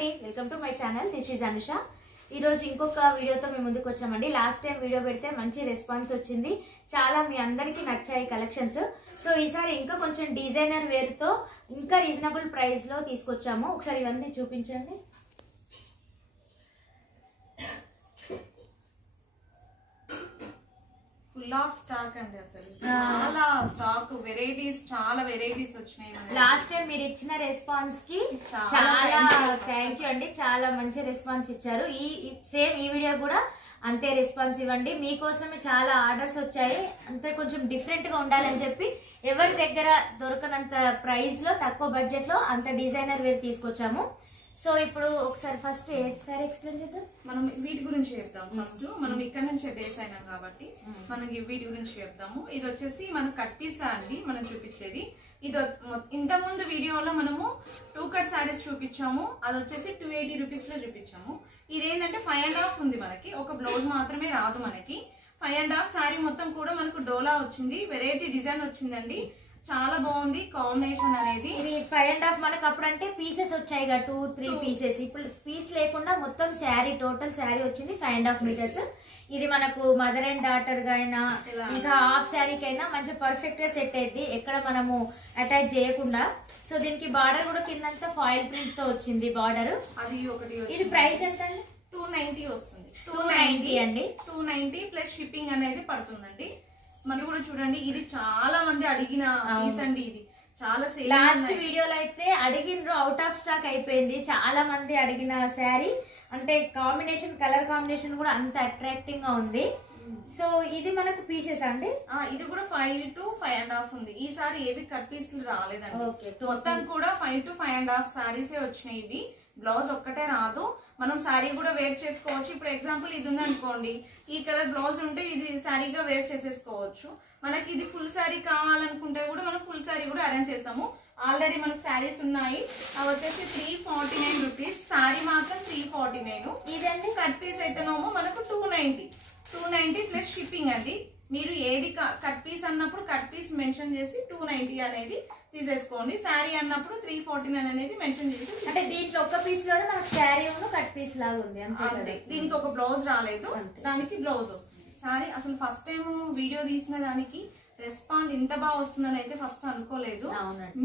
అండి welcome to my channel this is Anusha. ఈ రోజు ఇంకొక వీడియోతో మేము ముందుకు వచ్చామండి। లాస్ట్ టైం వీడియో పెడితే మంచి రెస్పాన్స్ వచ్చింది, చాలా మీ అందరికీ నచ్చాయి కలెక్షన్స్। సో ఈసారి ఇంకా కొంచెం డిజైనర్ వేర్ తో ఇంకా రీజనబుల్ ప్రైస్ లో తీసుకొచ్చాము। ఒకసారి ఇవన్నీ చూపించండి। ఫుల్ ఆఫ్ స్టాక్ అండి, అసలు చాలా స్టాక్ వెరైటీస్, చాలా వెరైటీస్ వచ్చినాయి। లాస్ట్ టైం మీరు ఇచ్చిన రెస్పాన్స్ కి చాలా థ్యాంక్ యూ అండి, చాలా మంచి రెస్పాన్స్ ఇచ్చారు। సేమ్ ఈ వీడియో కూడా అంతే రెస్పాన్స్ ఇవ్వండి। మీకోసమే చాలా ఆర్డర్స్ వచ్చాయి, అంతే కొంచెం డిఫరెంట్ గా ఉండాలని చెప్పి ఎవరి దగ్గర దొరకనంత ప్రైస్ లో తక్కువ బడ్జెట్ లో అంత డిజైనర్ వేర్ తీసుకొచ్చాము। సో ఇప్పుడు ఒకసారి ఫస్ట్ సారీ ఎక్స్ప్లెయిన్ చేద్దాం। మనం వీటి గురించి చెప్తాం ఫస్ట్। మనం ఇక్కడ నుంచి బేస్ అయినాం కాబట్టి మనకి వీటి గురించి చెప్తాము। ఇది వచ్చేసి మన కట్ పీస్ అండి మనం చూపించేది। ఇది ఇంత ముందు వీడియోలో మనము 2 కట్ సారీస్ చూపించాము, అది వచ్చేసి 280 రూపీస్ లో చూపించాము। ఇది ఏంటంటే 5.5 ఉంది, మనకి ఒక బ్లౌజ్ మాత్రమే రాదు మనకి। 5.5 సారీ మొత్తం కూడా మనకు డోలా వచ్చింది, వెరైటీ డిజైన్ వచ్చిందండి, చాలా బాగుంది కాంబినేషన్ అనేది। ఇది 5.5 మనకు అప్పుడంటే పీసెస్ వచ్చాయి 2-3 పీసెస్, ఇప్పుడు పీస్ లేకుండా మొత్తం శారీ టోటల్ శారీ వచ్చింది 5.5 మీటర్స్। ఇది మనకు మదర్ అండ్ డాటర్ గా అయినా ఇంకా హాఫ్ శారీకి అయినా మంచి పర్ఫెక్ట్ గా సెట్ అయింది, ఎక్కడ మనము అటాచ్ చేయకుండా। సో దీనికి బార్డర్ కూడా కిందంతా ఫాయిల్ ప్రింట్ తో వచ్చింది బార్డర్। అది ఒకటి ఇది ప్రైస్ ఎంత అండి? 290 వస్తుంది। 290 అండి, 290 ప్లస్ షిప్పింగ్ అనేది పడుతుందండి। మరి కూడా చూడండి, ఇది చాలా మంది అడిగిన పీస్ అండి, ఇది చాలా సేల్। లాస్ట్ వీడియోలో అయితే అడిగినరు, అవుట్ ఆఫ్ స్టాక్ అయిపోయింది, చాలా మంది అడిగిన శారీ, అంటే కాంబినేషన్ కలర్ కాంబినేషన్ కూడా అంత అట్రాక్టింగ్ గా ఉంది। సో ఇది మనకు పీసెస్ అండి, ఇది కూడా 5 to 5.5 ఉంది। ఈసారి ఏవి కట్ పీసులు రాలేదండి, మొత్తం కూడా 5 to 5.5 సారీసే వచ్చినాయి। ఇవి బ్లౌజ్ ఒక్కటే రాదు, మనం శారీ కూడా వేర్ చేసుకోవచ్చు। ఇప్పుడు ఎగ్జాంపుల్ ఇది ఉంది అనుకోండి, ఈ కలర్ బ్లౌజ్ ఉంటే ఇది శారీగా వేర్ చేసేసుకోవచ్చు। మనకి ఇది ఫుల్ శారీ కావాలనుకుంటే కూడా మనం ఫుల్ శారీ కూడా అరేంజ్ చేసాము। ఆల్రెడీ మనకు శారీస్ ఉన్నాయి, అవి వచ్చేసి 349 రూపీస్, శారీ మాత్రం 349। ఇదండి కట్ పీస్ అయితేనేమో మనకు 290 ప్లస్ షిప్పింగ్ అండి। మీరు ఏది కట్ పీస్ అన్నప్పుడు కట్ పీస్ మెన్షన్ చేసి 290 అనేది తీసేసుకోండి, శారీ అన్నప్పుడు 349 అనేది మెన్షన్ చేసి। అంటే దీంట్లో ఒక పీస్ లోనే మనకు శారీ కట్ పీస్ లాగా ఉంది అంతే, దీనికి ఒక బ్లౌజ్ రాలేదు, దానికి బ్లౌజ్ వస్తుంది శారీ। అసలు ఫస్ట్ టైం వీడియో తీసిన దానికి రెస్పాన్స్ ఇంత బాగా వస్తుందని అయితే ఫస్ట్ అనుకోలేదు।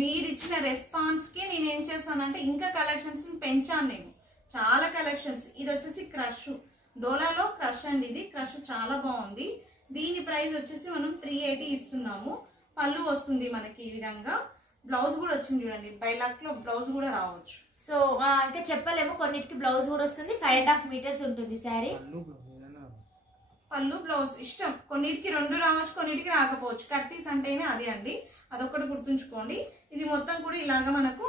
మీరు ఇచ్చిన రెస్పాన్స్ కి నేను ఏం చేస్తానంటే ఇంకా కలెక్షన్స్ పెంచాను నేను, చాలా కలెక్షన్స్। ఇది వచ్చేసి క్రష్, డోలాలో క్రష్ అండి, ఇది క్రష్ చాలా బాగుంది। దీని ప్రైస్ వచ్చేసి మనం 380 ఇస్తున్నాము। పళ్ళు వస్తుంది మనకి ఈ విధంగా, బ్లౌజ్ కూడా వచ్చింది చూడండి, బై లక్ లో బ్లౌజ్ కూడా రావచ్చు। సో అంటే చెప్పలేము, కొన్నిటికి బ్లౌజ్ కూడా వస్తుంది, 5.5 మీటర్స్ ఉంటుంది శారీ। పళ్ళు బ్లౌజ్ ఇష్టం, కొన్నిటికి 2 రావచ్చు, కొన్నిటికి రాకపోవచ్చు, కట్ పీస్ అంటేనే అది అండి, అదొక్కటి గుర్తుంచుకోండి। ఇది మొత్తం కూడా ఇలాగా మనకు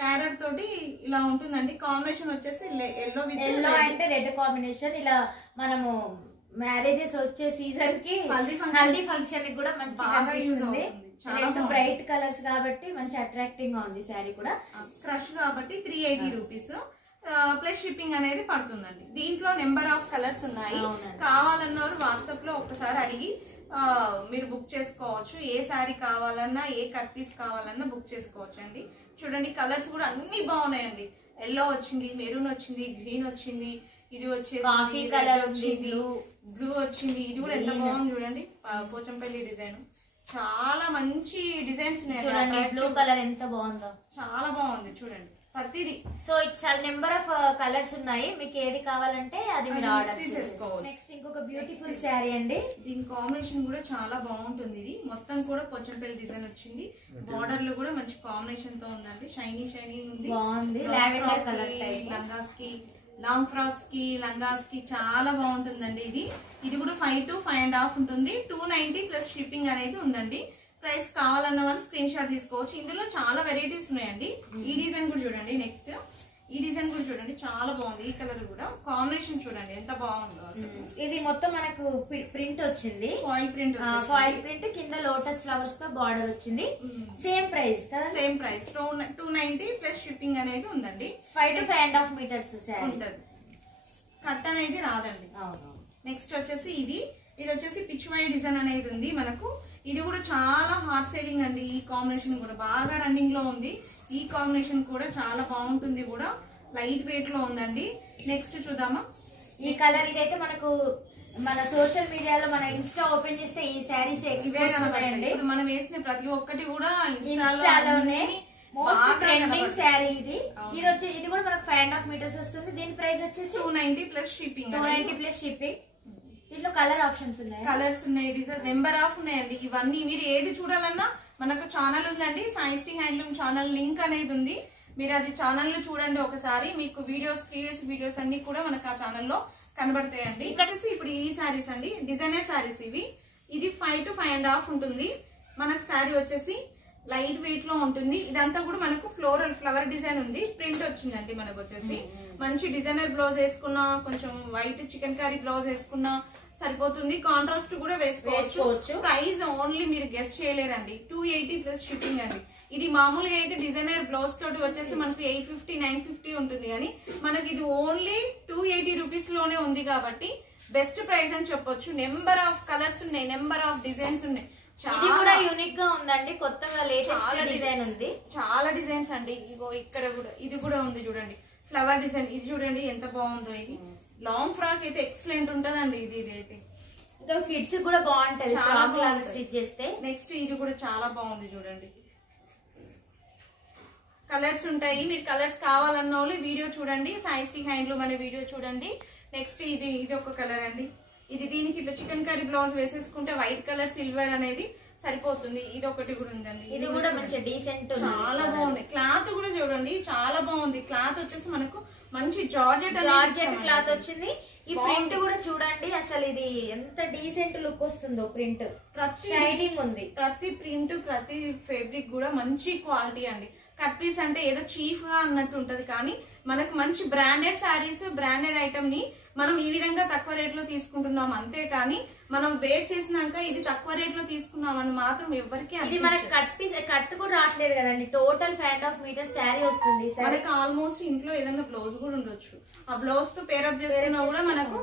ప్యారెట్ తోటి ఇలా ఉంటుందండి। కాంబినేషన్ వచ్చేసి ఎల్లో అంటే రెడ్ కాంబినేషన్। ఇలా మనము మ్యారేజెస్ వచ్చే సీజన్ కి హల్దీ ఫంక్షన్ కి కూడా మంచిగా అనిపిస్తుంది, బ్రైట్ కలర్స్ కాబట్టి మంచి అట్రాక్టింగ్ గా ఉంది శారీ కూడా। క్రష్ కాబట్టి 380 రూపీస్ ప్లస్ షిప్పింగ్ అనేది పడుతుందండి। దీంట్లో నెంబర్ ఆఫ్ కలర్స్ ఉన్నాయి, కావాలన్నారు వాట్సాప్ లో ఒక్కసారి అడిగి మీరు బుక్ చేసుకోవచ్చు। ఏ శారీ కావాలన్నా ఏ కట్ పీస్ కావాలన్నా బుక్ చేసుకోవచ్చు అండి। చూడండి కలర్స్ కూడా అన్ని బాగున్నాయండి, ఎల్లో వచ్చింది, మెరూన్ వచ్చింది, గ్రీన్ వచ్చింది, ఇది వచ్చేసి కాఫీ కలర్ వచ్చింది, బ్లూ వచ్చింది, ఇది కూడా ఎంత బాగుంది చూడండి, పోచంపల్లి డిజైన్, చాలా మంచి డిజైన్స్ ఉన్నాయి। బ్లూ కలర్ ఎంత బాగుందో, చాలా బాగుంది చూడండి ప్రతిదీ। సో చాలా నెంబర్ ఆఫ్ కలర్స్ ఉన్నాయి, మీకు ఏది కావాలంటే అది మీరు ఆర్డర్ చేసుకోవచ్చు। నెక్స్ట్ ఇంకొక బ్యూటిఫుల్ శారీ అండి, దీని కాంబినేషన్ కూడా చాలా బాగుంటుంది। ఇది మొత్తం కూడా పోచంపల్లి డిజైన్ వచ్చింది, బార్డర్ లో కూడా మంచి కాంబినేషన్ తో ఉందండి, షైనింగ్ ఉంది, బాగుంది। లావెండర్ కలర్ లంగాస్ కి, లాంగ్ ఫ్రాక్స్ కి, లంగాస్ కి చాలా బాగుంటుందండి। ఇది కూడా 5 to 5.5 ఉంటుంది, 290 ప్లస్ షిప్పింగ్ అనేది ఉందండి। ప్రైస్ కావాలన్న వాళ్ళు స్క్రీన్ షాట్ తీసుకోవచ్చు। ఇందులో చాలా వెరైటీస్ ఉన్నాయండి। ఈ డిజైన్ కూడా చూడండి, నెక్స్ట్ ఈ డిజైన్ కూడా చూడండి, చాలా బాగుంది, ఈ కలర్ కూడా కాంబినేషన్ చూడండి ఎంత బాగుందో అసలు। ఇది మొత్తం మనకు ప్రింట్ వచ్చింది, ఫాయిల్ ప్రింట్ కింద లోటస్ ఫ్లవర్స్ తో బార్డర్ వచ్చింది, సేమ్ ప్రైస్ కదా, సేమ్ ప్రైస్ 290 ప్లస్ షిప్పింగ్ అనేది ఉందండి। 5 to 5.5 మీటర్స్ ఉంటది, కట్ అనేది రాదండి। నెక్స్ట్ వచ్చేసి ఇది వచ్చేసి పిచ్వాయి డిజైన్ అనేది ఉంది మనకు, ఇది కూడా చాలా హాట్ సెల్లింగ్ అండి। ఈ కాంబినేషన్ కూడా బాగా రన్నింగ్ లో ఉంది, ఈ కాంబినేషన్ కూడా చాలా బాగుంటుంది కూడా, లైట్ వెయిట్ లో ఉందండి. నెక్స్ట్ చూద్దామా, ఈ కలర్ ఇదైతే మనకు మన సోషల్ మీడియాలో మన ఇన్స్టా ఓపెన్ చేస్తే ఈ శారీస్ ఇవే కనబడతాయి. ఇప్పుడు మనం వేసిన ప్రతి ఒక్కటి కూడా ఇన్స్టాలోనే మోస్ట్ ట్రెండింగ్ శారీ ఇది. ఇది కూడా మనకు 5.5 మీటర్స్ వస్తుంది. దీని ప్రైస్ వచ్చేసి 290 ప్లస్ షిప్పింగ్. 290 plus shipping. దీంట్లో కలర్ ఆప్షన్స్ ఉన్నాయి, కలర్స్ ఉన్నాయి, డిజైన్ నెంబర్ ఆఫ్ ఉన్నాయండి. ఇవన్నీ మీరు ఏది చూడాలన్నా మనకు ఛానల్ ఉందండి, సాయిశ్రీ హ్యాండ్లూమ్ ఛానల్ లింక్ అనేది ఉంది. మీరు అది ఛానల్ లో చూడండి ఒకసారి. మీకు వీడియోస్, ప్రీవియస్ వీడియోస్ అన్ని కూడా మనకు ఆ ఛానల్లో కనబడతాయండి. వచ్చేసి ఇప్పుడు ఈ శారీస్ అండి, డిజైనర్ శారీస్ ఇవి. ఇది 5 to 5.5 ఉంటుంది. మనకు శారీ వచ్చేసి లైట్ వెయిట్ లో ఉంటుంది. ఇదంతా కూడా మనకు ఫ్లవర్ డిజైన్ ఉంది. ప్రింట్ వచ్చిందండి మనకు వచ్చేసి. మంచి డిజైనర్ బ్లౌజ్ వేసుకున్నా, కొంచెం వైట్ చికెన్ కర్రీ బ్లౌజ్ వేసుకున్నా సరిపోతుంది. కాంట్రాస్ట్ కూడా వేసుకోవచ్చు. ప్రైస్ ఓన్లీ మీరు గెస్ట్ చేయలేరండి, 280 ప్లస్ షిప్పింగ్ అండి. ఇది మామూలుగా అయితే డిజైనర్ బ్లౌజ్ తోటి వచ్చేసి మనకు 850, 950 ఉంటుంది, కానీ మనకి ఇది ఓన్లీ 280 రూపీస్ లోనే ఉంది కాబట్టి బెస్ట్ ప్రైస్ అని చెప్పొచ్చు. నెంబర్ ఆఫ్ కలర్స్ ఉన్నాయి, నెంబర్ ఆఫ్ డిజైన్స్ ఉన్నాయి. ఇది కూడా యూనిక్ గా ఉందండి, కొత్తగా లేటెస్ట్ డిజైన్ ఉంది. చాలా డిజైన్స్ అండి. ఇగో ఇక్కడ కూడా ఇది కూడా ఉంది చూడండి, ఫ్లవర్ డిజైన్. ఇది చూడండి ఎంత బాగుందో. ఇది లాంగ్ ఫ్రాక్ అయితే ఎక్సలెంట్ ఉంటదండి. ఇది అయితే కిడ్స్ కూడా బాగుంటది, చాలా బాగా స్టిచ్ చేస్తే. నెక్స్ట్ ఇది కూడా చాలా బాగుంది చూడండి. కలర్స్ ఉంటాయి, మీరు కలర్స్ కావాలన్న వాళ్ళు వీడియో చూడండి, సాయిశ్రీ హ్యాండ్లూమ్ అనే వీడియో చూడండి. నెక్స్ట్ ఇది ఒక కలర్ అండి. ఇది దీనికి ఇట్లా చికెన్ కర్రీ బ్లౌజ్ వేసేసుకుంటే వైట్ కలర్ సిల్వర్ అనేది సరిపోతుంది. ఇది ఒకటి కూడా ఉందండి. ఇది కూడా మంచి డీసెంట్, చాలా బాగుంది. క్లాత్ కూడా చూడండి చాలా బాగుంది. క్లాత్ వచ్చేసి మనకు మంచి జార్జెట్ క్లాత్ వచ్చింది. ఈ ప్రింట్ కూడా చూడండి, అసలు ఇది ఎంత డీసెంట్ లుక్ వస్తుందో. ప్రింట్ షైనింగ్ ఉంది. ప్రతి ప్రింట్, ప్రతి ఫ్యాబ్రిక్ కూడా మంచి క్వాలిటీ అండి. కట్ పీస్ అంటే ఏదో చీఫ్ గా అన్నట్టు ఉంటది, కానీ మనకు మంచి బ్రాండెడ్ శారీస్, బ్రాండెడ్ ఐటమ్ ని మనం ఈ విధంగా తక్కువ రేట్ లో తీసుకుంటున్నాం. అంతే కానీ మనం వెయిట్ చేసినాక ఇది తక్కువ రేట్ లో తీసుకున్నామని మాత్రం ఎవరికి ఇది మనకి కట్ పీస్ కట్ కూడా రావట్లేదు కదండి. టోటల్ 5.5 మీటర్స్ శారీ వస్తుంది. మనకి ఆల్మోస్ట్ ఇంట్లో ఏదైనా బ్లౌజ్ కూడా ఉండొచ్చు, ఆ బ్లౌజ్ తో పేరప్ చేసుకున్నా కూడా మనకు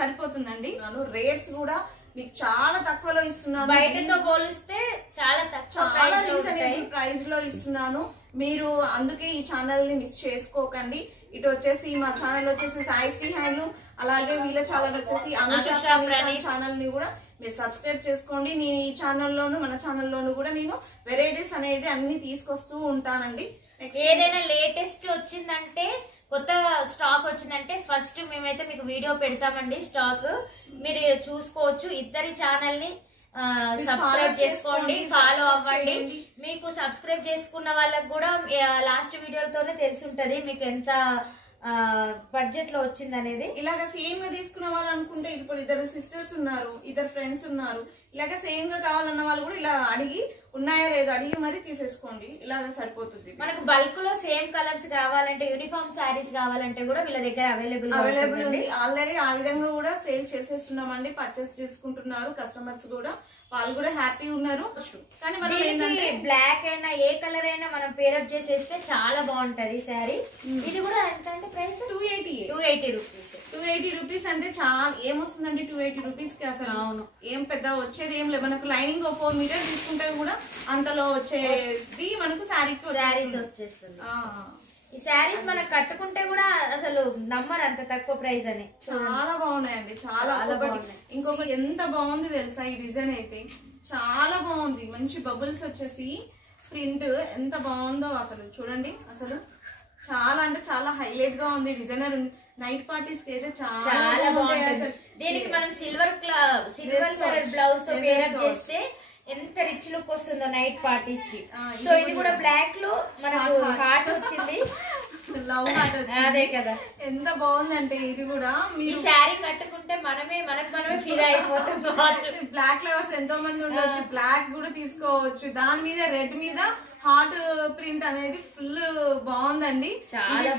సరిపోతుందండి. రేట్స్ కూడా మీకు చాలా తక్కువలో ఇస్తున్నాను, బయటతో పోలిస్తే చాలా ప్రైస్ లో ఇస్తున్నాను. మీరు అందుకే ఈ ఛానల్ ని మిస్ చేసుకోకండి. ఇటు వచ్చేసి మా ఛానల్ వచ్చేసి సాయిశ్రీ హ్యాండ్లూమ్, అలాగే వీళ్ళ ఛానల్ వచ్చేసి అనుష ఛానల్ ని కూడా మీరు సబ్స్క్రైబ్ చేసుకోండి. నేను ఈ ఛానల్లోను మన ఛానల్లోను కూడా నేను వెరైటీస్ అనేది అన్ని తీసుకొస్తూ ఉంటానండి. ఏదైనా లేటెస్ట్ వచ్చిందంటే, కొత్త స్టాక్ వచ్చిందంటే ఫస్ట్ మేమైతే మీకు వీడియో పెడతామండి. స్టాక్ మీరు చూసుకోవచ్చు. ఇద్దరి ఛానల్ ని సబ్స్క్రైబ్ చేసుకోండి, ఫాలో అవ్వండి. మీకు సబ్స్క్రైబ్ చేసుకున్న వాళ్ళకి కూడా లాస్ట్ వీడియోతోనే తెలుసుంటది మీకు ఎంత బడ్జెట్ లో వచ్చింది అనేది. ఇలాగ సేమ్ గా తీసుకున్న వాళ్ళు అనుకుంటే, ఇప్పుడు ఇద్దరు సిస్టర్స్ ఉన్నారు, ఇద్దరు ఫ్రెండ్స్ ఉన్నారు, ఇలాగ సేమ్ గా కావాలన్న వాళ్ళు కూడా ఇలా అడిగి ఉన్నాయో లేదో అడిగి మరి తీసేసుకోండి. ఇలాగ సరిపోతుంది. మనకు బల్క్ లో సేమ్ కలర్స్ కావాలంటే, యూనిఫామ్ శారీస్ కావాలంటే కూడా వీళ్ళ దగ్గర అవైలబుల్ ఉంది. ఆల్రెడీ ఆ విధంగా కూడా సేల్ చేసేస్తున్నామండి. పర్చేస్ చేసుకుంటున్నారు కస్టమర్స్ కూడా, వాళ్ళు కూడా హ్యాపీ ఉన్నారు. కానీ మనం ఏంటంటే బ్లాక్ అయినా ఏ కలర్ అయినా మనం పేరప్ చేసేస్తే చాలా బాగుంటది శారీ. ఇది కూడా ఎంత అంటే ప్రైస్ 280 రూపీస్. 280 రూపీస్ అంటే చాలా ఏమొస్తుందండి 280 రూపీస్ కి అసలు. అవును, ఏం పెద్ద వచ్చేది ఏం లేదు. మనకు లైనింగ్ 4 మీటర్ తీసుకుంటే కూడా అంతలో వచ్చేది మనకు శారీకి వచ్చేస్తుంది. ఈ శారీస్ మనం కట్టుకుంటే కూడా అసలు నమ్మరు అంత తక్కువ ప్రైస్ అని. చాలా బాగున్నాయండి, చాలా. ఇంకొకటి ఎంత బాగుంది తెలుసా, ఈ డిజైన్ అయితే చాలా బాగుంది. మంచి బబుల్స్ వచ్చేసి ప్రింట్ ఎంత బాగుందో అసలు చూడండి. అసలు చాలా అంటే చాలా హైలైట్ గా ఉంది. డిజైనర్ నైట్ పార్టీస్ కి అయితే చాలా బాగుంది. దీనికి మనం సిల్వర్ కలర్ బ్లౌజ్ తో పేరప్ చేస్తే ఎంత రిచ్ లుక్ వస్తుందో నైట్ పార్టీస్ కి. సో ఇది కూడా బ్లాక్ లో మనకు హార్ట్ వచ్చింది, లవ్ హార్ట్. అదే కదా, ఎంత బాగుందంటే ఇది కూడా. ఈ శారీ కట్టుకుంటే మనమే ఫీల్ అయిపోతాం. బ్లాక్ లవర్స్ ఎంతో మంది ఉండొచ్చు, బ్లాక్ కూడా తీసుకోవచ్చు. దాని మీద రెడ్ మీద హార్ట్ ప్రింట్ అనేది ఫుల్ బాగుందండి.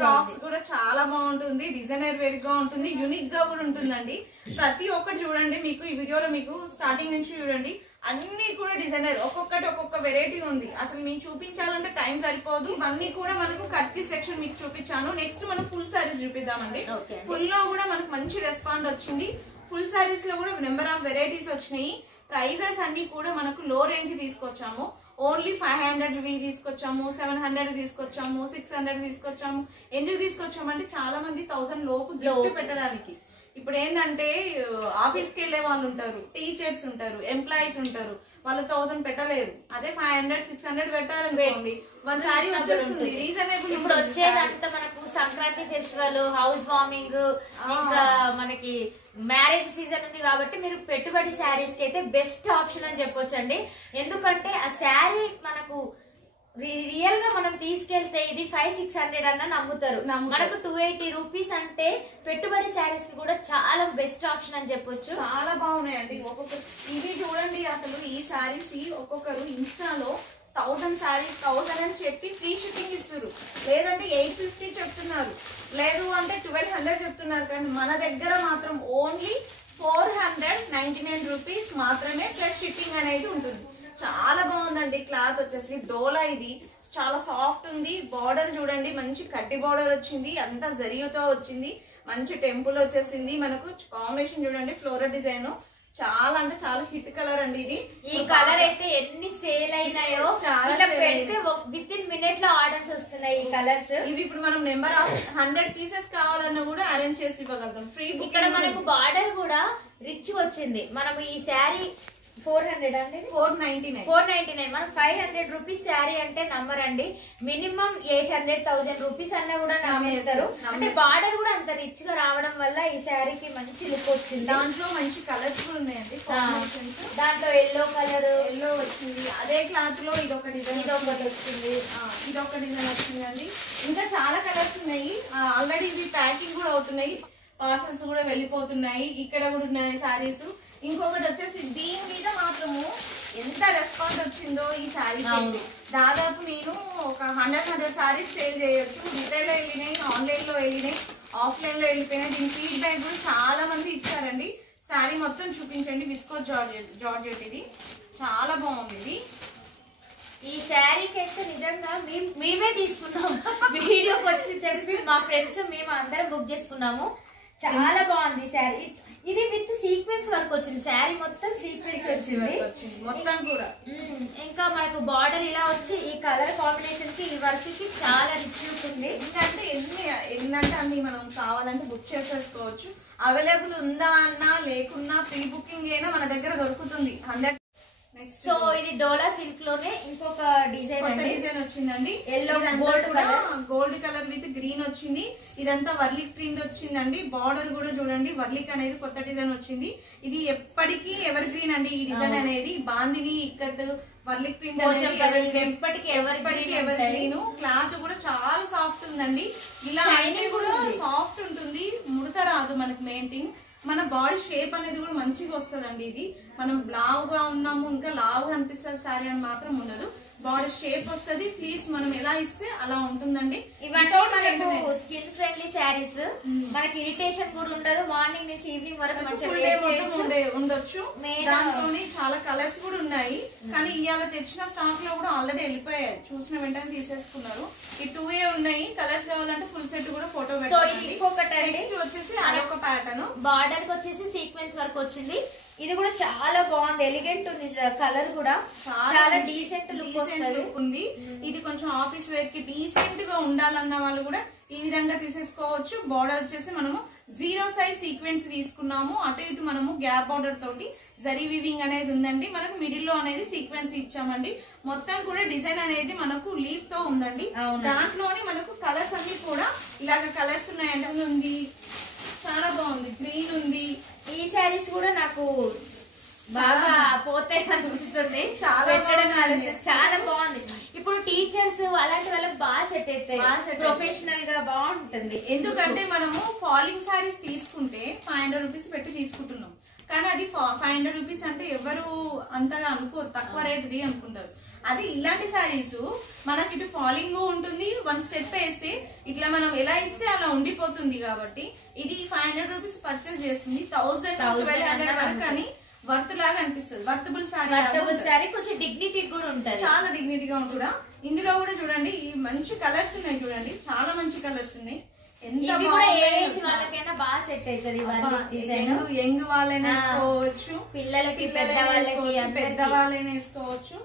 ఫ్రాక్స్ కూడా చాలా బాగుంటుంది, డిజైనర్ వేర్ గా ఉంటుంది, యూనిక్ గా కూడా ఉంటుందండి. ప్రతి ఒక్కటి చూడండి. మీకు ఈ వీడియోలో మీకు స్టార్టింగ్ నుంచి చూడండి, అన్ని కూడా డిజైనర్, ఒక్కొక్కటి ఒక్కొక్క వెరైటీ ఉంది. అసలు మీకు చూపించాలంటే టైం సరిపోదు. ఇవన్నీ కూడా మనకు కట్ పీస్ సెక్షన్ మీకు చూపించాను. నెక్స్ట్ మనం ఫుల్ సారీస్ చూపిద్దామండి. ఫుల్ లో కూడా మనకు మంచి రెస్పాండ్ వచ్చింది. ఫుల్ సారీస్ లో కూడా నెంబర్ ఆఫ్ వెరైటీస్ వచ్చినాయి. ప్రైజెస్ అన్ని కూడా మనకు లో రేంజ్ తీసుకొచ్చాము. ఓన్లీ 500 తీసుకొచ్చాము, 700 తీసుకొచ్చాము, 600 తీసుకొచ్చాము. ఎందుకు తీసుకొచ్చామంటే చాలా మంది 1000 లోపు గిఫ్ట్ పెట్టడానికి. ఇప్పుడు ఏంటంటే ఆఫీస్ కి వెళ్లే వాళ్ళు ఉంటారు, టీచర్స్ ఉంటారు, ఎంప్లాయీస్ ఉంటారు, వాళ్ళు 1000 పెట్టలేరు. అదే 500, 600 పెట్టారనుకోండి వన్ సారీ వచ్చేస్తుంది. రీజనబుల్. ఇప్పుడు వచ్చేదంతా మనకు సంక్రాంతి ఫెస్టివల్, హౌస్ వార్మింగ్, ఇంకా మనకి మ్యారేజ్ సీజన్ ఉంది కాబట్టి మీరు పెట్టుబడి శారీస్ కి అయితే బెస్ట్ ఆప్షన్ అని చెప్పొచ్చండి. ఎందుకంటే ఆ శారీ మనకు రియల్ గా మనం తీసుకెళ్తే ఇది 500-600 అన్న నమ్ముతారు. మనకు 280 రూపీస్ అంటే పెట్టుబడి శారీస్ కి కూడా చాలా బెస్ట్ ఆప్షన్ అని చెప్పొచ్చు. చాలా బాగున్నాయండి. ఒక్కొక్కరు ఇవి చూడండి, అసలు ఈ శారీస్ ఒక్కొక్కరు ఇన్స్టాలో 1000 శారీస్ 1000 అని చెప్పి ఫ్రీ షిప్పింగ్ ఇస్తారు, లేదంటే 850 చెప్తున్నారు, లేదు అంటే 1200 చెప్తున్నారు. కానీ మన దగ్గర మాత్రం ఓన్లీ 499 రూపీస్ మాత్రమే ప్లస్ షిప్పింగ్ అనేది ఉంటుంది. చాలా బాగుందండి. క్లాత్ వచ్చేసి డోలా, ఇది చాలా సాఫ్ట్ ఉంది. బార్డర్ చూడండి, మంచి కడ్డీ బార్డర్ వచ్చింది, అంతా జరీతో వచ్చింది, మంచి టెంపుల్ వచ్చేసింది. మనకు కాంబినేషన్ చూడండి, ఫ్లోరల్ డిజైన్ చాలా అంటే చాలా హిట్ కలర్ అండి ఇది. ఈ కలర్ అయితే ఎన్ని సేల్ అయినాయో, ఇలా పెడితే విత్ ఇన్ మినిట్ లో ఆర్డర్స్ వస్తున్నాయి ఈ కలర్స్. ఇవి ఇప్పుడు మనం నెంబర్ ఆఫ్ 100 పీసెస్ కావాలన్నా కూడా అరేంజ్ చేసి ఇవ్వగలుగుతాం. ఫ్రీ. ఇక్కడ మనకు బార్డర్ కూడా రిచ్ వచ్చింది. మనం ఈ శారీ 400 అండి, 499. మనం 500 రూపీస్ శారీ అంటే నమ్మరండి. మినిమం 800-1000 రూపీస్ అన్నా కూడా నమ్మేస్తారు. అంటే బార్డర్ కూడా అంత రిచ్ గా రావడం వల్ల ఈ శారీకి మంచి లుక్ వచ్చింది. దాంట్లో మంచి కలర్స్ కూడా ఉన్నాయండి. దాంట్లో ఎల్లో కలర్ వచ్చింది. అదే క్లాత్ లో ఇదొక డిజైన్, ఇదొకటి వచ్చింది, ఇదొక డిజైన్ వచ్చిందండి. ఇంకా చాలా కలర్స్ ఉన్నాయి. ఆల్రెడీ ఇవి ప్యాకింగ్ కూడా అవుతున్నాయి, పార్సల్స్ కూడా వెళ్ళిపోతున్నాయి. ఇక్కడ కూడా ఉన్నాయి శారీస్. ఇంకొకటి వచ్చేసి దీని మీద మాత్రము ఎంత రెస్పాన్స్ వచ్చిందో ఈ శారీ. దాదాపు నేను ఒక 100 శారీస్ సేల్ చేయొచ్చు. రిటైల్ లో వెళ్ళినాయి, ఆన్లైన్ లో వెళ్ళినాయి, ఆఫ్లైన్ లో వెళ్ళిపోయినాయి. దీని ఫీడ్బ్యాక్ కూడా చాలా మంది ఇచ్చారండి. శారీ మొత్తం చూపించండి. విస్కో జార్జెట్ ఇది చాలా బాగుంది. ఇది ఈ శారీకి అయితే నిజంగా మేమే తీసుకున్నాం. వీడియోకి వచ్చి చెప్పి మా ఫ్రెండ్స్ మేము అందరం బుక్ చేసుకున్నాము. చాలా బాగుంది శారీ. ఇది విత్ సీక్వెన్స్ వర్క్ వచ్చింది. శారీ మొత్తం సీక్వెన్స్ వచ్చింది మొత్తం కూడా. ఇంకా మనకు బార్డర్ ఇలా వచ్చి ఈ కలర్ కాంబినేషన్ కి ఈ వర్క్ కి చాలా రిచ్ ఉంటుంది. ఎందుకంటే ఎన్నంటే అన్ని మనం కావాలంటే బుక్ చేసేసుకోవచ్చు. అవైలబుల్ ఉందా అన్నా లేకున్నా ప్రీ బుకింగ్ అయినా మన దగ్గర దొరుకుతుంది. 100. సో ఇది డోలా సిల్క్ లోనే ఇంకొక డిజైన్ వచ్చిందండి. Yellow gold colour with green వచ్చింది. ఇదంతా వర్లిక్ ప్రింట్ వచ్చిందండి. బార్డర్ కూడా చూడండి, వర్లిక్ అనేది కొత్త డిజైన్ వచ్చింది. ఇది ఎప్పటికీ ఎవర్ గ్రీన్ అండి. ఈ డిజైన్ అనేది బాందిని ఇక్కత్ వర్లిక్ ప్రింట్ ఎప్పటికీ ఎవర్ గ్రీన్. క్లాత్ కూడా చాలా సాఫ్ట్ ఉందండి. ఇలా కూడా సాఫ్ట్ ఉంటుంది, ముడత రాదు మనకి. మెయిన్ థింగ్ మన బాడీ షేప్ అనేది కూడా మంచిగా వస్తుందండి. ఇది మనం లావుగా ఉన్నాము ఇంకా లావుగా అనిపిస్తుంది శారీ అని మాత్రం ఉండదు. బాడీ షేప్ వస్తుంది. ప్లీజ్ మనం ఎలా ఇస్తే అలా ఉంటుందండి. ఇవన్నీ మనకు స్కిన్ ఫ్రెండ్లీ శారీస్. మనకి ఇరిటేషన్ కూడా ఉండదు. మార్నింగ్ నుంచి ఈవినింగ్ వరకు ఉండొచ్చు. దాంట్లోని చాలా కలర్స్ కూడా ఉన్నాయి. కానీ ఇవాళ తెచ్చిన స్టాక్ లో కూడా ఆల్రెడీ వెళ్ళిపోయాయి. చూసిన వెంటనే తీసేసుకున్నారు. ఈ 2 ఉన్నాయి. కలర్స్ కావాలంటే ఫుల్ సెట్ కూడా ఫోటో పెట్టండి. వచ్చేసి అదొక ప్యాటర్న్. బార్డర్ కి వచ్చేసి సీక్వెన్స్ వర్క్ వచ్చింది. ఇది కూడా చాలా బాగుంది, ఎలిగెంట్ ఉంది. కలర్ కూడా చాలా డీసెంట్ లుక్ ఉంది. ఇది కొంచెం ఆఫీస్ వేర్ కి డీసెంట్ గా ఉండాలన్న వాళ్ళు కూడా ఈ విధంగా తీసేసుకోవచ్చు. బార్డర్ వచ్చేసి మనము 0 సైజ్ సీక్వెన్స్ తీసుకున్నాము. అటు ఇటు మనము గ్యాప్ బార్డర్ తోటి జరీ వీవింగ్ అనేది ఉందండి. మనకు మిడిల్ లో అనేది సీక్వెన్స్ ఇచ్చామండి. మొత్తం కూడా డిజైన్ అనేది మనకు లీఫ్ తో ఉందండి. దాంట్లోని మనకు కలర్స్ అన్ని కూడా ఇలాగ కలర్స్ ఉన్నాయండి. ఉంది, చాలా బాగుంది. గ్రీన్ ఉంది. ఈ శారీస్ కూడా నాకు బాగా పోతే అనిపిస్తుంది. చాలా బాగుంది. ఇప్పుడు టీచర్స్ అలాంటి వాళ్ళకి బాగా సెట్ అవుతాయి, ప్రొఫెషనల్ గా బాగుంటుంది. ఎందుకంటే మనము ఫాలింగ్ శారీస్ తీసుకుంటే 500 రూపీస్ పెట్టి తీసుకుంటున్నాం. కానీ అది 500 రూపీస్ అంటే ఎవరు అంతగా అనుకోరు, తక్కువ రేట్ది అనుకుంటారు. అది ఇలాంటి శారీస్ మనకి ఇటు ఫాలింగ్ ఉంటుంది. 1 స్టెప్ వేస్తే ఇట్లా మనం ఎలా ఇస్తే అలా ఉండిపోతుంది. కాబట్టి ఇది 500 రూపీస్ పర్చేస్ చేస్తుంది. 1000-1200 వరకు అని వర్త్ లాగా అనిపిస్తుంది. వర్తబుల్ సారీ కొంచెం డిగ్నిటీ కూడా ఉంటుంది, చాలా డిగ్నిటీగా ఉంటుంది. ఇందులో కూడా చూడండి ఈ మంచి కలర్స్ ఉన్నాయి. చూడండి చాలా మంచి కలర్స్ ఉన్నాయి. వాళ్ళకైనా బాగా సెట్ అవుతుంది. యంగ్ వాళ్ళైనా వేసుకోవచ్చు, పిల్లలకి పెద్దవాళ్ళైనా వేసుకోవచ్చు.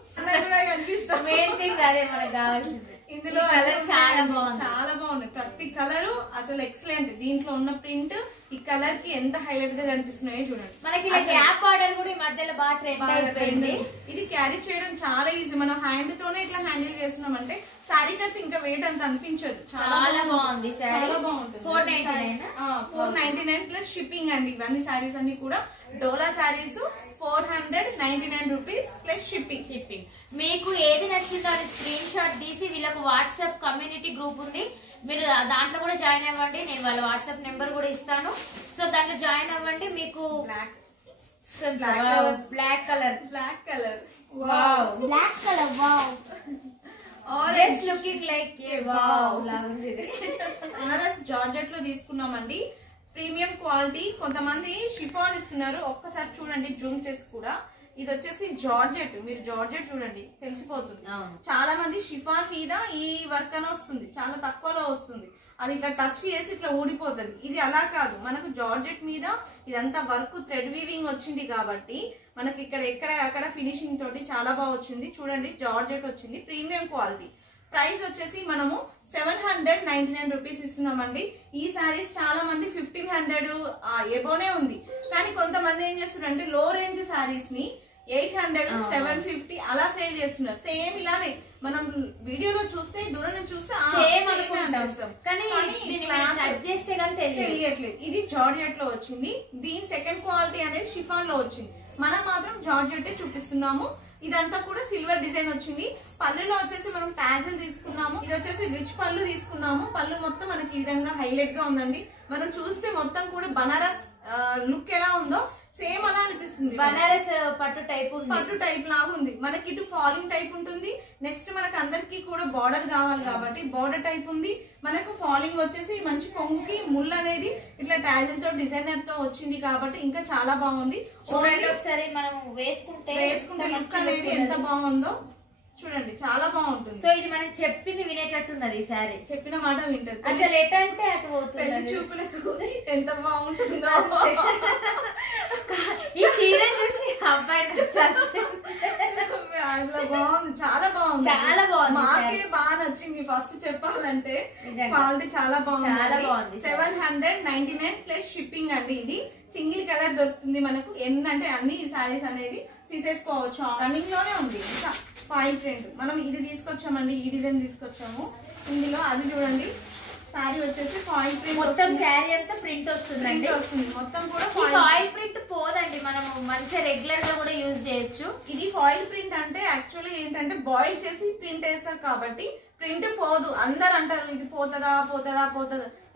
మెయిన్ థింగ్ అదే మనకు కావాల్సింది. ఇందులో చాలా బాగుంది. ప్రతి కలర్ అసలు ఎక్సలెంట్. దీంట్లో ఉన్న ప్రింట్ ఈ కలర్ కి ఎంత హైలైట్ గా కనిపిస్తున్నాయో చూడండి. మనకి గ్యాప్ బార్డర్ కూడా ఈ మధ్యలో బాగా ట్రెండ్ అయిపోయింది. ఇది క్యారీ చేయడం చాలా ఈజీ. మనం హ్యాండ్ తోనే ఇట్లా హ్యాండిల్ చేస్తున్నాం అంటే సారీ కడితే ఇంకా వెయిట్ అంత అనిపించదు. చాలా బాగుంది. చాలా బాగుంటుంది. 499 ప్లస్ షిప్పింగ్ అండి. ఇవన్నీ సారీస్ అన్ని కూడా డోలా సారీస్ 499 రూపీస్ ప్లస్ షిప్పింగ్. మీకు ఏది నచ్చిందో అది స్క్రీన్ షాట్ తీసి వీళ్ళకు వాట్సాప్ కమ్యూనిటీ గ్రూప్ ఉంది, మీరు దాంట్లో కూడా జాయిన్ అవ్వండి. నేను వాళ్ళ వాట్సాప్ నెంబర్ కూడా ఇస్తాను. సో దాంట్లో జాయిన్ అవ్వండి. మీకు black colour orange looking like georgette లో తీసుకున్నామండి. Premium quality. కొంతమంది షిఫాన్ ఇస్తున్నారు, ఒక్కసారి చూడండి జూమ్ చేసి కూడా. ఇది వచ్చేసి జార్జెట్. మీరు జార్జెట్ చూడండి తెలిసిపోతుంది. చాలా మంది షిఫాన్ మీద ఈ వర్క్ అని వస్తుంది, చాలా తక్కువలో వస్తుంది. అది ఇట్లా టచ్ చేసి ఇట్లా ఊడిపోతుంది. ఇది అలా కాదు, మనకు జార్జెట్ మీద ఇదంతా వర్క్ థ్రెడ్ వీవింగ్ వచ్చింది కాబట్టి మనకి ఇక్కడ అక్కడ ఫినిషింగ్ తోటి చాలా బాగా వచ్చింది. చూడండి జార్జెట్ వచ్చింది, ప్రీమియం క్వాలిటీ. ప్రైస్ వచ్చేసి మనము 799 రూపీస్ ఇస్తున్నామండి. ఈ సారీస్ చాలా మంది 1500 ఎబోనే ఉంది. కానీ కొంతమంది ఏం చేస్తున్నారంటే లో రేంజ్ సారీస్ ని 800, 750 అలా సేల్ చేస్తున్నారు. సేమ్ ఇలానే మనం వీడియోలో చూస్తే దూరం నుంచి చూస్తే తెలియట్లేదు. ఇది జార్జెట్ లో వచ్చింది. దీని సెకండ్ క్వాలిటీ అనేది షిఫాన్ లో వచ్చింది. మనం మాత్రం జార్జెట్ చూపిస్తున్నాము. ఇదంతా కూడా సిల్వర్ డిజైన్ వచ్చింది. పళ్ళులో వచ్చేసి మనం టాజిల్ తీసుకున్నాము. ఇది వచ్చేసి రిచ్ పళ్ళు తీసుకున్నాము. పళ్ళు మొత్తం మనకి ఈ విధంగా హైలైట్ గా ఉందండి. మనం చూస్తే మొత్తం కూడా బనారస్ లుక్ ఎలా ఉందో సేమ్ అలా అనిపిస్తుంది. బనారస్ పట్టు టైప్ లాగా ఉంది. మనకి ఇటు ఫాలింగ్ టైప్ ఉంటుంది. నెక్స్ట్ మనకు అందరికి కూడా బార్డర్ కావాలి కాబట్టి బార్డర్ టైప్ ఉంది. మనకు ఫాలింగ్ వచ్చేసి మంచి కొంగుకి ముళ్ళు అనేది ఇట్లా టాజిల్ తో డిజైనర్ తో వచ్చింది కాబట్టి ఇంకా చాలా బాగుంది. ఒకసారి మనం వేసుకుంటే లుక్ అనేది ఎంత బాగుందో చూడండి, చాలా బాగుంటుంది. సో ఇది మనం చెప్పింది వినేటట్టున్నది. ఈ సారీ చెప్పిన మాట వింటది. అసలు ఎట అంటే అటు పోతుంది. చూపులకు ఎంత బాగుంటుందో. ఈ చీర చూసి అబ్బాయి బాగుంది, చాలా బాగుంది. మాకే బాగా నచ్చింది. ఫస్ట్ చెప్పాలంటే క్వాలిటీ చాలా బాగుంది. 799 ప్లస్ షిప్పింగ్ అండి. ఇది సింగిల్ కలర్ దొరుకుతుంది మనకు. ఎన్నంటే అన్ని సారీస్ అనేది తీసేసుకోవచ్చు. రన్నింగ్ లోనే ఉంది. ఇంకా ఫాయిల్ ప్రింట్ మనం ఇది తీసుకొచ్చామండి. ఈ డిజైన్ తీసుకొచ్చాము. ఇందులో అది చూడండి, సారీ వచ్చేసి ఫాయిల్ ప్రింట్. మొత్తం సారీ అంతా ప్రింట్ వస్తుందండి. మొత్తం కూడా ఫాయిల్ ప్రింట్ పోదండి, మనం మంచిగా రెగ్యులర్ గా కూడా యూజ్ చేయొచ్చు. ఇది ఫాయిల్ ప్రింట్ అంటే యాక్చువల్లీ ఏంటంటే బాయిల్ చేసి ప్రింట్ వేస్తారు కాబట్టి ప్రింట్ పోదు. అందరు అంటారు ఇది పోతుందా.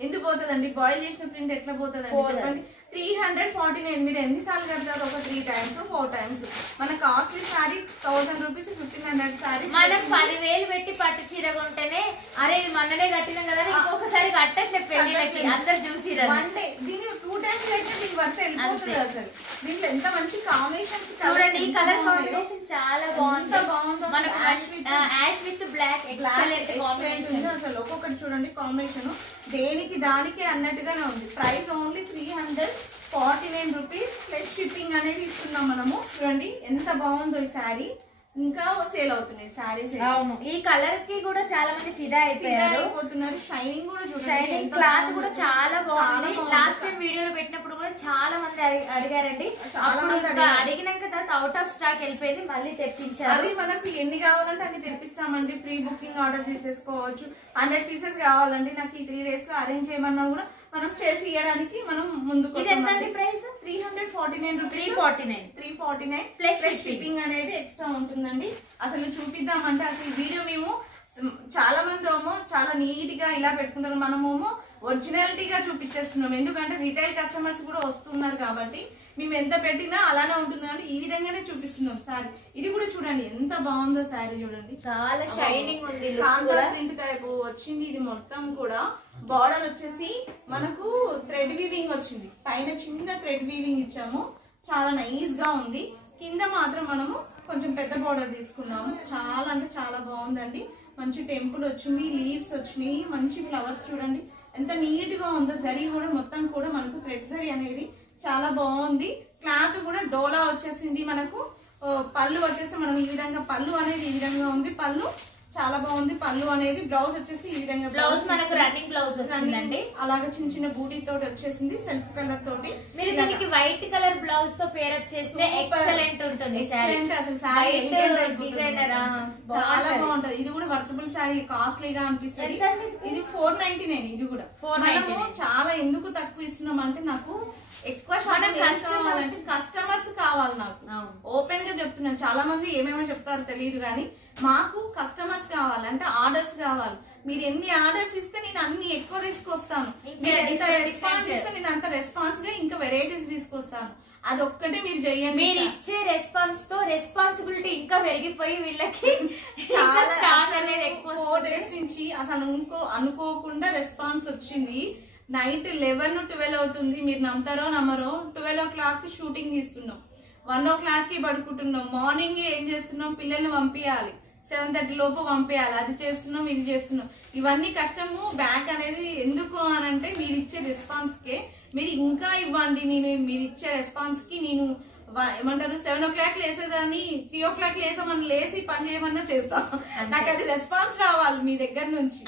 ఎందుకు పోతుందండి? బాయిల్ చేసిన ప్రింట్ ఎట్లా పోతుందండి చెప్పండి. 349. మీరు ఎన్నిసార్లు కడతారు? ఒక 3 times 4 times. మన కాస్ట్లీ సారీ 1000 రూపీస్ 1500 సారీ. మనం 10,000 పెట్టి పట్టు చీర కొంటేనే అరే ఇది మొన్ననే కట్టినాం కదా ఇంకొకసారి కట్టట్లే పెళ్లిళ్ళకి అందరు చూసి దీన్ని 2 times అయితే దీని వర్క్ వెళ్ళిపోతుంది. అసలు దీంట్లో ఎంత మంచి కాంబినేషన్ చూడండి. ఈ కలర్ కాంబినేషన్ చాలా బాగుంది. మనకు ash with black excellent combination. అసలు ఒక్కొక్కటి చూడండి కాంబినేషన్ దేనికి దానికి అన్నట్టుగానే ఉంది. Price only 349 rupees plus shipping అనేది ఇస్తున్నాం మనము. చూడండి ఎంత బాగుందో ఈ శారీ. ఇంకా సేల్ అవుతున్నాయి సారీస్. అవును, ఈ కలర్ కి కూడా చాలా మంది ఫిదా అయిపోయారు. షైనింగ్ కూడా చూడండి, షైనింగ్ క్లాత్ కూడా చాలా బాగుంది. లాస్ట్ టైం వీడియోలో పెట్టినప్పుడు కూడా చాలా మంది అడిగారండి. అప్పుడు అడిగినాక తర్వాత అవుట్ ఆఫ్ స్టాక్ వెళ్ళిపోయింది, మళ్ళీ తెప్పించారు. అవి మనకు ఎన్ని కావాలంటే అన్ని తెప్పిస్తామండి. ప్రీ బుకింగ్ ఆర్డర్ తీసేసుకోవచ్చు. 100 pieces కావాలండి నాకు ఈ 3 days లో అరేంజ్ చేయమన్నా కూడా మనం చేసి ఇవ్వడానికి మనం ముందుకు. Price 349 rupees. 349 ప్లస్ షిప్పింగ్ అనేది ఎక్స్ట్రా ఉంటుందండి. అసలు చూపిద్దామంటే అసలు వీడియో మేము చాలా మంది ఏమో చాలా నీట్ గా ఇలా పెట్టుకుంటారు, మనమేమో ఒరిజినాలిటీగా చూపించేస్తున్నాం. ఎందుకంటే రిటైల్ కస్టమర్స్ కూడా వస్తున్నారు కాబట్టి మేము ఎంత పెట్టినా అలానే ఉంటుంది అంటే ఈ విధంగానే చూపిస్తున్నాం సారీ. ఇది కూడా చూడండి ఎంత బాగుందో సారీ. చూడండి చాలా షైనింగ్ ఉంది. కాంతా ప్రింట్ టైప్ వచ్చింది. ఇది మొత్తం కూడా బార్డర్ వచ్చేసి మనకు థ్రెడ్ వీవింగ్ వచ్చింది. పైన చిన్న థ్రెడ్ వీవింగ్ ఇచ్చాము, చాలా నైస్ గా ఉంది. కింద మాత్రం మనము కొంచెం పెద్ద బార్డర్ తీసుకున్నాము. చాలా అంటే చాలా బాగుందండి. మంచి టెంపుల్ వచ్చింది, లీవ్స్ వచ్చినాయి, మంచి ఫ్లవర్స్ చూడండి ఎంత నీట్ గా ఉందో. జరీ కూడా మొత్తం కూడా మనకు థ్రెడ్ జరీ అనేది చాలా బాగుంది. క్లాత్ కూడా డోలా వచ్చేసింది మనకు. పళ్ళు వచ్చేసి మనం ఈ విధంగా పళ్ళు అనేది ఈ విధంగా ఉంది. పళ్ళు చాలా బాగుంది. పళ్ళు అనేది బ్లౌజ్ వచ్చేసి ఈ విధంగా బ్లౌజ్ మనకు రన్నింగ్ బ్లౌజ్ వచ్చిందండి. అలాగే చిన్న చిన్న బూటీ తోటి వచ్చేసింది సెల్ఫ్ కలర్ తోటి. మీరు దీనికి వైట్ కలర్ బ్లౌజ్ తో పేరప్ చేస్తే ఎక్సలెంట్ ఉంటుంది. అసలు సారీ డిజైనర్ చాలా బాగుంటది. ఇది కూడా వర్తబుల్ సారీ, కాస్ట్లీగా అనిపిస్తుంది. ఇది 499. ఇది కూడా మనము చాలా ఎందుకు తక్కువ ఇస్తున్నాం అంటే నాకు ఎక్కువ కస్టమర్స్ కావాలి. నాకు ఓపెన్ గా చెప్తున్నాను. చాలా మంది ఏమేమో చెప్తారో తెలియదు కానీ మాకు కస్టమర్స్ కావాలి, అంటే ఆర్డర్స్ కావాలి. మీరు ఎన్ని ఆర్డర్స్ ఇస్తే నేను అన్ని ఎక్కువ తీసుకొస్తాను. మీరు ఎంత రెస్పాన్స్ ఇస్తే నేను అంత రెస్పాన్స్ గా ఇంకా వెరైటీస్ తీసుకొస్తాను. అది ఒక్కటే మీరు చెయ్యండి. మీరు ఇచ్చే రెస్పాన్స్ తో రెస్పాన్సిబిలిటీ ఇంకా పెరిగిపోయి వీళ్ళకి చాలా 4 days నుంచి అసలు అనుకోకుండా రెస్పాన్స్ వచ్చింది. నైట్ 11 to 12 అవుతుంది. మీరు నమ్ముతారో నమ్మరో 12 o'clock షూటింగ్ తీస్తున్నాం, 1 o'clock కి పడుకుంటున్నాం. మార్నింగ్ ఏం చేస్తున్నాం, పిల్లల్ని పంపించాలి, 7:30 లోపు పంపించాలి. అది చేస్తున్నాం, ఇది చేస్తున్నాం. ఇవన్నీ కష్టము. బ్యాక్ అనేది ఎందుకు అని అంటే మీరు ఇచ్చే రెస్పాన్స్ కే మీరు ఇంకా ఇవ్వండి. మీరు ఇచ్చే రెస్పాన్స్ కి నేను ఏమంటారు 7 o'clock లేసేదాన్ని 3 o'clock లేసి పని చేయమన్నా చేస్తాను. నాకు అది రెస్పాన్స్ రావాలి మీ దగ్గర నుంచి.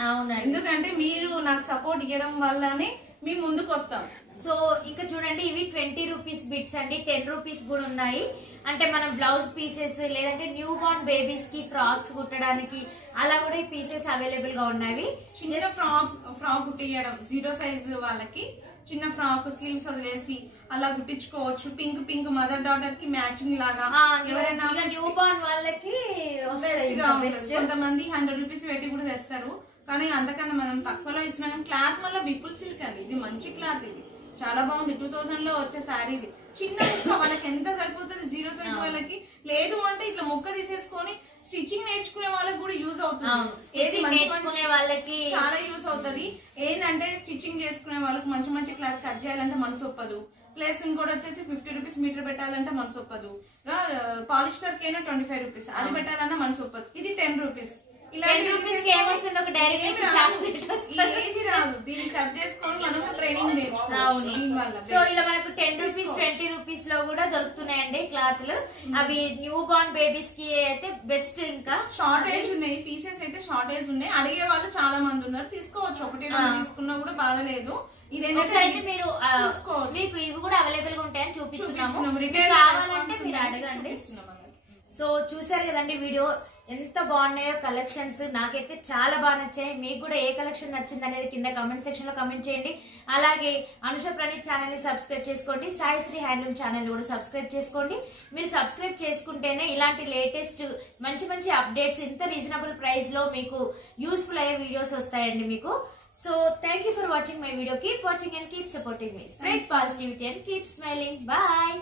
ఎందుకంటే మీరు నాకు సపోర్ట్ ఇవ్వడం వల్లనే మేము ముందుకు వస్తాం. సో ఇంకా చూడండి, ఇవి 20 రూపీస్ బిట్స్ అండి. 10 రూపీస్ కూడా ఉన్నాయి. అంటే మనం బ్లౌజ్ పీసెస్ లేదంటే న్యూ బార్న్ బేబీస్ కి ఫ్రాక్స్ కుట్టడానికి అలా కూడా ఈ పీసెస్ అవైలబుల్ గా ఉన్నాయి. చిన్న ఫ్రాక్ కుట్టియడం 0 సైజ్ వాళ్ళకి చిన్న ఫ్రాక్ స్లీవ్స్ వదిలేసి అలా కుట్టించుకోవచ్చు. పింక్ మదర్ డాటర్ కి మ్యాచింగ్ లాగా ఎవరైనా న్యూ బార్న్ వాళ్ళకి కొంతమంది 100 రూపీస్ పెట్టి కూడా తెస్తారు. కానీ అంతకన్నా మనం తక్కువలో ఇస్తున్నాం. క్లాత్ మళ్ళీ విపుల్ సిల్క్ అండి. ఇది మంచి క్లాత్, ఇది చాలా బాగుంది. 2000 లో వచ్చే శారీ. ఇది చిన్న ముక్క వాళ్ళకి ఎంత సరిపోతుంది 0 సైజ్ వాళ్ళకి. లేదు అంటే ఇట్లా ముక్క తీసేసుకొని స్టిచ్చింగ్ నేర్చుకునే వాళ్ళకి కూడా యూజ్ అవుతుంది. వాళ్ళకి చాలా యూజ్ అవుతుంది. ఏంటంటే స్టిచ్చింగ్ చేసుకునే వాళ్ళకి మంచి క్లాత్ కట్ చేయాలంటే మనసు ఒప్పదు. ప్లస్ ఇంకోటి వచ్చేసి 50 రూపీస్ మీటర్ పెట్టాలంటే మనసు ఒప్పదు. పాలిస్టర్ కైనా 25 రూపీస్ అది పెట్టాలన్నా మనసు ఒప్పదు. ఇది 10 రూపీస్. ఏది రాదు. దీన్ని కట్ చేసుకొని మనం ట్రైనింగ్ నేర్చుకోవాలి. సో ఇలా మనకు 10 రూపీస్ 20 రూపీస్ లో కూడా దొరుకుతున్నాయండి క్లాత్లు. అవి న్యూ బార్న్ బేబీస్ కి అయితే బెస్ట్. ఇంకా షార్టేజ్ ఉన్నాయి, పీసెస్ అయితే షార్టేజ్ ఉన్నాయి. అడిగే వాళ్ళు చాలా మంది ఉన్నారు. తీసుకోవచ్చు, 1-2 తీసుకున్నా కూడా బాధ లేదు. ఇదైతే మీరు మీకు ఇవి కూడా అవైలబుల్ గా ఉంటాయని చూపిస్తున్నాము. కావాలంటే మీరు అడగండి. సో చూసారు కదండి వీడియో, ఎంత బాగున్నాయో కలెక్షన్స్. నాకైతే చాలా బాగా నచ్చాయి. మీకు కూడా ఏ కలెక్షన్ నచ్చింది అనేది కింద కామెంట్ సెక్షన్ లో కామెంట్ చేయండి. అలాగే అనుష ప్రణీత్ ఛానల్ ని సబ్స్క్రైబ్ చేసుకోండి. సాయిశ్రీ హ్యాండ్లూమ్ ఛానల్ కూడా సబ్స్క్రైబ్ చేసుకోండి. మీరు సబ్స్క్రైబ్ చేసుకుంటేనే ఇలాంటి లేటెస్ట్ మంచి అప్డేట్స్ ఇంత రీజనబుల్ ప్రైస్ లో మీకు యూస్ఫుల్ అయ్యే వీడియోస్ వస్తాయండి మీకు. So thank you for watching my video. Keep watching and keep supporting me. Spread positivity and keep smiling. Bye.